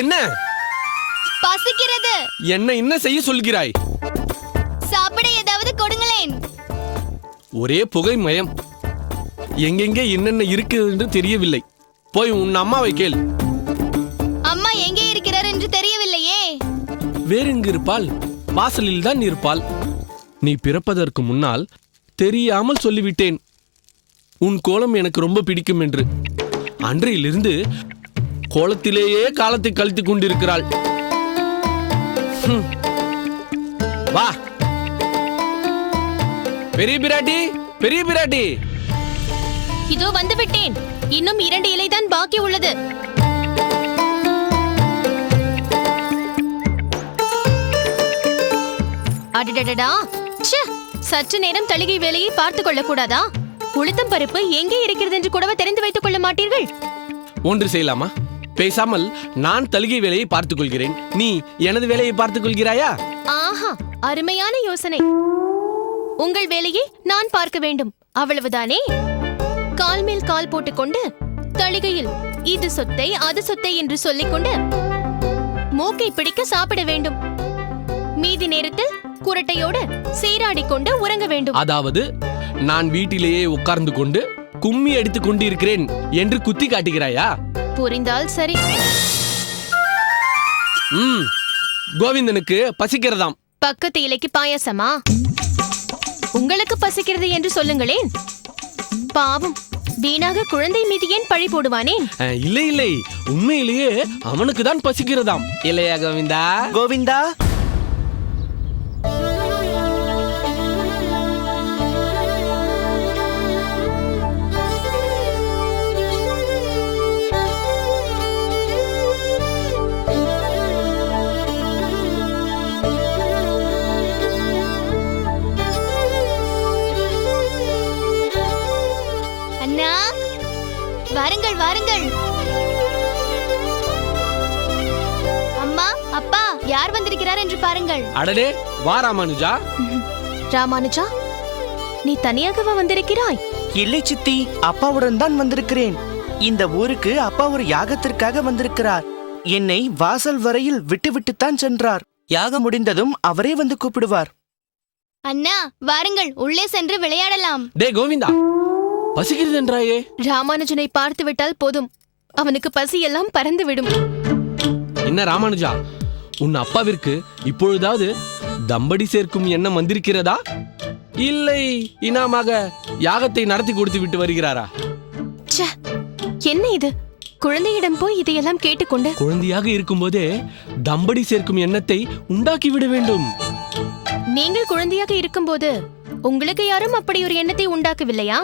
என்ன பசிக்கிறது. என்ன செய்ய சொல்கிறாய்? சாப்பிட ஏதாவது கொடுங்களேன். ஒரே புகை மயம். எங்கெங்கே என்னென்ன இருக்கிறது என்று தெரியவில்லை. போய் உன் அம்மாவை கேள். அம்மா எங்கே இருக்கிறார் என்று தெரியவில்லையே. வேறெங்கு இருப்பாள்? வாசலில் தான் இருப்பாள். நீ பிறப்பதற்கு முன்னால் தெரியாமல் சொல்லிவிட்டேன் உன் கோலம் எனக்கு ரொம்ப பிடிக்கும் என்று. அன்றையிலிருந்து கோலத்திலேயே காலத்தை கழித்துக் கொண்டிருக்கிறாள். வா பெரிய பிராட்டி, பெரிய பிராட்டி. இதோ வந்து விட்டேன். இன்னும் 2 இலைதான் பாக்கி உள்ளது. அடடடடா, சற்று நேரம் தளிகை வேலையை பார்த்துக் கொள்ள கூடாதா? உளுத்தம் பருப்பு எங்கே இருக்கிறது என்று கூடவே தெரிந்து வைத்துக் கொள்ள மாட்டீர்கள்? ஒன்று செய்யலாமா? பேசாமல் நான் தளிகை வேலையை பார்த்துக் கொள்கிறேன், நீ எனது வேலையை பார்த்துக் கொள்கிறாயா? ஆஹா, அருமையான யோசனை. உங்கள் வேலையை நான் பார்க்க வேண்டும், அவ்வளவுதானே? கால் மேல் கால் போட்டுக்கொண்டு தளிகையில் இது சொத்தை அது சொத்தை என்று சொல்லிக்கொண்டு மூக்கை பிடிக்க சாப்பிட வேண்டும். மீதி நேரத்தில் குரட்டையோடு சீராடிக் கொண்டு உறங்க வேண்டும். அதாவது நான் வீட்டிலேயே உட்கார்ந்து கொண்டு கும்மி அடித்துக் கொண்டு இருக்கிறேன் என்று குத்தி காட்டுகிறாயா? புரிந்தால் சரி. கோவிந்தனுக்கு பசிக்கிறதாம். பக்கத்து இலைக்கு பாயாசமா? உங்களுக்கு பசிக்கிறது என்று சொல்லுங்களேன். பாவம், வீணாக குழந்தை மீது ஏன் பழி போடுவானேன்? இல்லை இல்லை, உண்மையிலேயே அவனுக்கு தான் பசிக்கிறதாம். இல்லையா கோவிந்தா? கோவிந்தா, அண்ணா, வாருங்கள் வாருங்கள். அம்மா, அப்பா, யார் வந்திருக்கிறார் என்று பாருங்கள். அடடே, வா ராமானுஜா. ராமானுஜா, நீ தனியாகவா வந்திருக்கிறாய்? இல்லை சித்தி, அப்பாவுடன் தான் வந்திருக்கிறேன். இந்த ஊருக்கு அப்பா ஒரு யாகத்திற்காக வந்திருக்கிறார். என்னை வாசல் வரையில் விட்டுவிட்டுத்தான் சென்றார். யாகம் முடிந்ததும் அவரே வந்து கூப்பிடுவார். அண்ணா, வாருங்கள், உள்ளே சென்று விளையாடலாம். டே கோவிந்தா, பசிக்கிறது என்றாயே? ராமானுஜனை பார்த்து விட்டால் போதும், அவனுக்கு பசி எல்லாம் பறந்து விடும். என்ன ராமானுஜா, உன் அப்பாவிற்கு இப்பொழுதாவது தம்படி சேர்க்கும் எண்ணம் வந்திருக்கிறதா? இல்லை இனாமாக யாகத்தை நடத்தி கொடுத்து விட்டு வருகிறாரா? என்ன இது? குழந்தையிடம் போய் இதையெல்லாம் கேட்டுக்கொண்டு. குழந்தையாக இருக்கும்போதே தம்படி சேர்க்கும் எண்ணத்தை உண்டாக்கி விட வேண்டும். நீங்கள் குழந்தையாக இருக்கும்போது உங்களுக்கு யாரும் அப்படி ஒரு எண்ணத்தை உண்டாக்கவில்லையா?